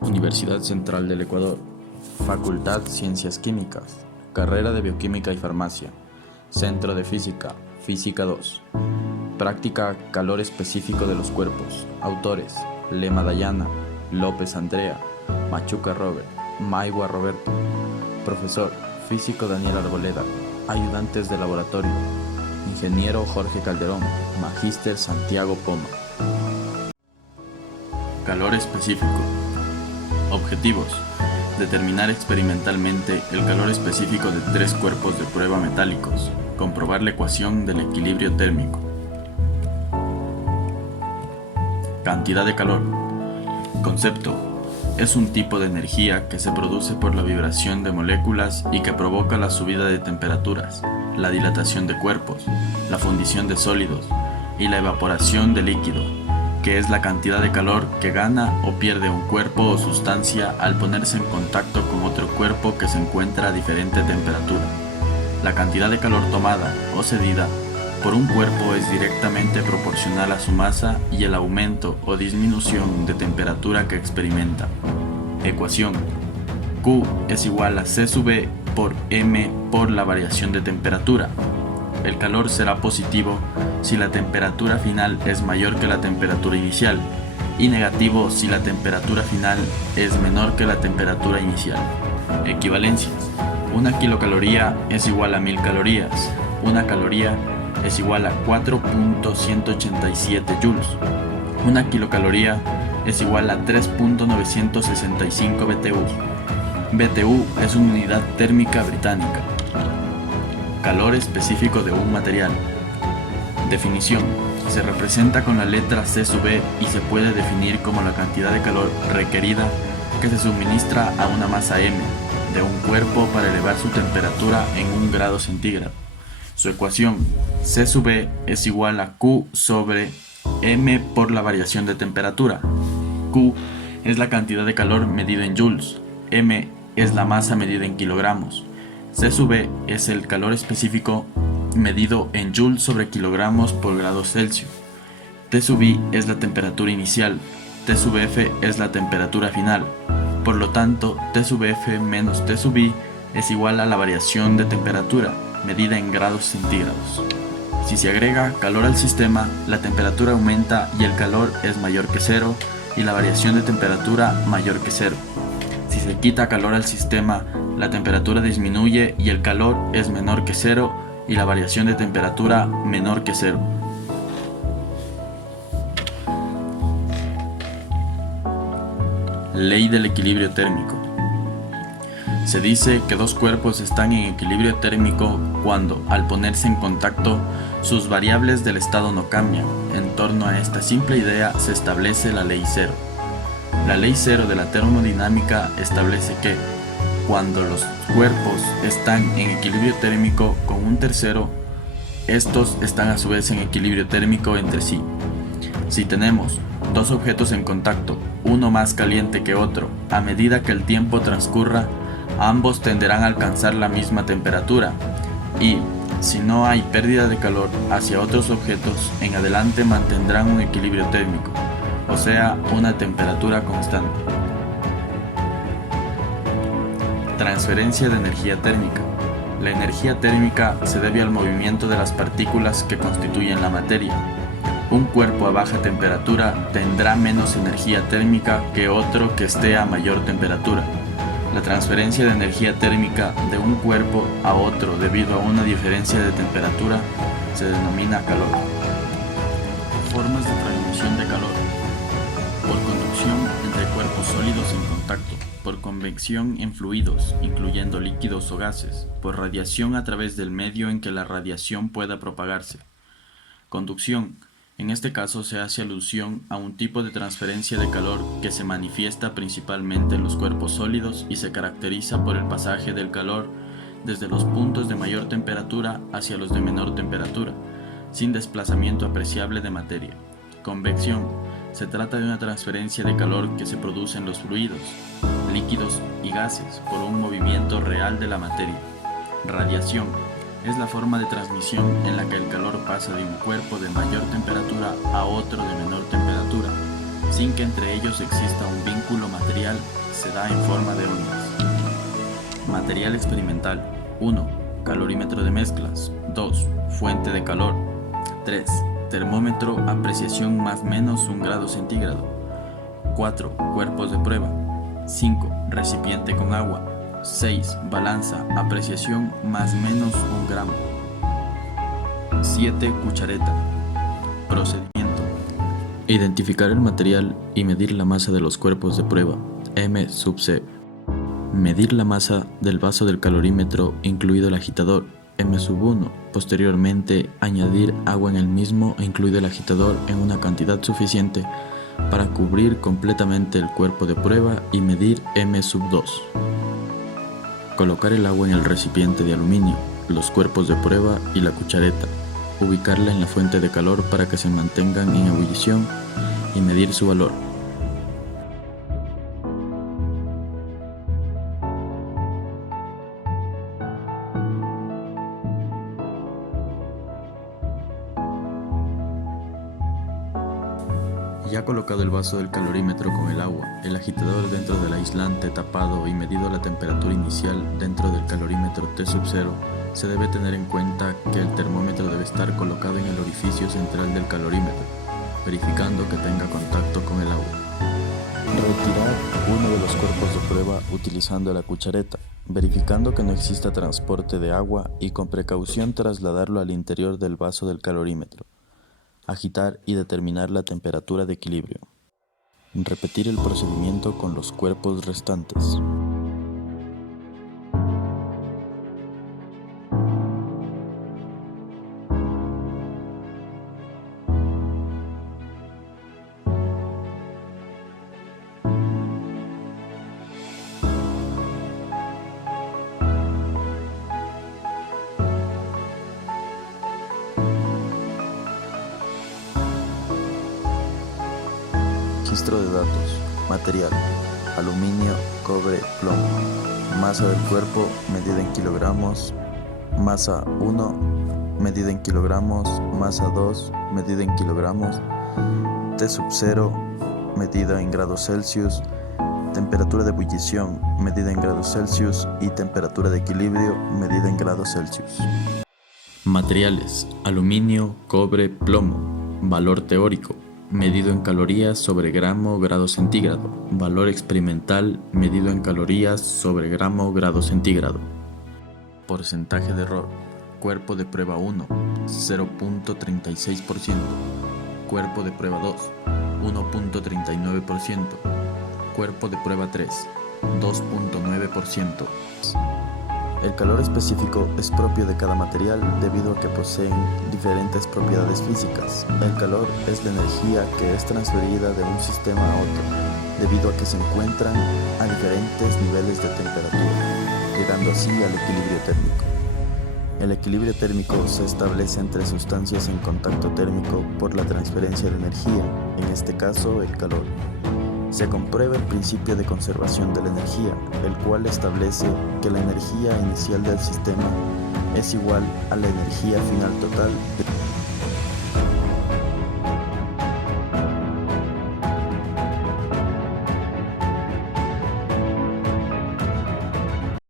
Universidad Central del Ecuador, Facultad Ciencias Químicas, Carrera de Bioquímica y Farmacia, Centro de Física, Física 2. Práctica calor específico de los cuerpos. Autores: Lema Dayana, López Andrea, Machuca Robert, Maigua Roberto. Profesor: Físico Daniel Arboleda. Ayudantes de laboratorio: Ingeniero Jorge Calderón, Magíster Santiago Poma. Calor específico. Objetivos: determinar experimentalmente el calor específico de 3 cuerpos de prueba metálicos, comprobar la ecuación del equilibrio térmico. Cantidad de calor. Concepto: es un tipo de energía que se produce por la vibración de moléculas y que provoca la subida de temperaturas, la dilatación de cuerpos, la fundición de sólidos y la evaporación de líquido, que es la cantidad de calor que gana o pierde un cuerpo o sustancia al ponerse en contacto con otro cuerpo que se encuentra a diferente temperatura. La cantidad de calor tomada o cedida por un cuerpo es directamente proporcional a su masa y el aumento o disminución de temperatura que experimenta. Ecuación: Q es igual a C sub E por M por la variación de temperatura. El calor será positivo si la temperatura final es mayor que la temperatura inicial y negativo si la temperatura final es menor que la temperatura inicial. Equivalencias: una kilocaloría es igual a 1000 calorías. Una caloría es igual a 4.187 joules. Una kilocaloría es igual a 3.965 BTU. BTU es una unidad térmica británica. Calor específico de un material. Definición: se representa con la letra C sub E y se puede definir como la cantidad de calor requerida que se suministra a una masa M de un cuerpo para elevar su temperatura en 1 grado centígrado. Su ecuación: C sub E es igual a Q sobre M por la variación de temperatura. Q es la cantidad de calor medida en joules. M es la masa medida en kilogramos. C sub E es el calor específico medido en joules sobre kilogramos por grado Celsius. T sub I es la temperatura inicial. T sub F es la temperatura final. Por lo tanto, T sub F menos T sub I es igual a la variación de temperatura medida en grados centígrados. Si se agrega calor al sistema, la temperatura aumenta y el calor es mayor que cero y la variación de temperatura mayor que cero. Si se quita calor al sistema, la temperatura disminuye y el calor es menor que cero y la variación de temperatura menor que cero. Ley del equilibrio térmico. Se dice que 2 cuerpos están en equilibrio térmico cuando, al ponerse en contacto, sus variables del estado no cambian. En torno a esta simple idea se establece la ley cero. La ley cero de la termodinámica establece que, cuando los cuerpos están en equilibrio térmico con un tercero, estos están a su vez en equilibrio térmico entre sí. Si tenemos 2 objetos en contacto, uno más caliente que otro, a medida que el tiempo transcurra, ambos tenderán a alcanzar la misma temperatura y, si no hay pérdida de calor hacia otros objetos, en adelante mantendrán un equilibrio térmico, o sea, una temperatura constante. Transferencia de energía térmica. La energía térmica se debe al movimiento de las partículas que constituyen la materia. Un cuerpo a baja temperatura tendrá menos energía térmica que otro que esté a mayor temperatura. La transferencia de energía térmica de un cuerpo a otro debido a una diferencia de temperatura se denomina calor. Formas de transmisión de calor: por conducción entre cuerpos sólidos en contacto, por convección en fluidos, incluyendo líquidos o gases, por radiación a través del medio en que la radiación pueda propagarse. Conducción: en este caso se hace alusión a un tipo de transferencia de calor que se manifiesta principalmente en los cuerpos sólidos y se caracteriza por el pasaje del calor desde los puntos de mayor temperatura hacia los de menor temperatura, sin desplazamiento apreciable de materia. Convección: se trata de una transferencia de calor que se produce en los fluidos, líquidos y gases por un movimiento real de la materia. Radiación: es la forma de transmisión en la que el calor pasa de un cuerpo de mayor temperatura a otro de menor temperatura, sin que entre ellos exista un vínculo material. material se da en forma de ondas. Material experimental. 1. Calorímetro de mezclas. 2. Fuente de calor. 3. Termómetro, apreciación más menos 1 grado centígrado. 4. Cuerpos de prueba. 5. Recipiente con agua. 6. Balanza, apreciación más menos 1 gramo. 7. Cuchareta. Procedimiento. Identificar el material y medir la masa de los cuerpos de prueba, M sub C. Medir la masa del vaso del calorímetro, incluido el agitador, M sub 1. Posteriormente, añadir agua en el mismo, incluido el agitador, en una cantidad suficiente para cubrir completamente el cuerpo de prueba y medir M sub 2. Colocar el agua en el recipiente de aluminio, los cuerpos de prueba y la cuchareta. Ubicarla en la fuente de calor para que se mantengan en ebullición y medir su valor. Ya colocado el vaso del calorímetro con el agua, el agitador dentro del aislante tapado y medido la temperatura inicial dentro del calorímetro T sub 0, se debe tener en cuenta que el termómetro debe estar colocado en el orificio central del calorímetro, verificando que tenga contacto con el agua. Retirar uno de los cuerpos de prueba utilizando la cuchareta, verificando que no exista transporte de agua y con precaución trasladarlo al interior del vaso del calorímetro. Agitar y determinar la temperatura de equilibrio. Repetir el procedimiento con los cuerpos restantes. Registro de datos. Material: aluminio, cobre, plomo. Masa del cuerpo medida en kilogramos. Masa 1 medida en kilogramos. Masa 2 medida en kilogramos. T sub 0 medida en grados Celsius. Temperatura de ebullición medida en grados Celsius y temperatura de equilibrio medida en grados Celsius. Materiales: aluminio, cobre, plomo. Valor teórico: medido en calorías sobre gramo grado centígrado. Valor experimental: medido en calorías sobre gramo grado centígrado. Porcentaje de error: cuerpo de prueba 1, 0.36%. Cuerpo de prueba 2, 1.39%. Cuerpo de prueba 3, 2.9%. El calor específico es propio de cada material debido a que poseen diferentes propiedades físicas. El calor es la energía que es transferida de un sistema a otro, debido a que se encuentran a diferentes niveles de temperatura, llegando así al equilibrio térmico. El equilibrio térmico se establece entre sustancias en contacto térmico por la transferencia de energía, en este caso el calor. Se comprueba el principio de conservación de la energía, el cual establece que la energía inicial del sistema es igual a la energía final total de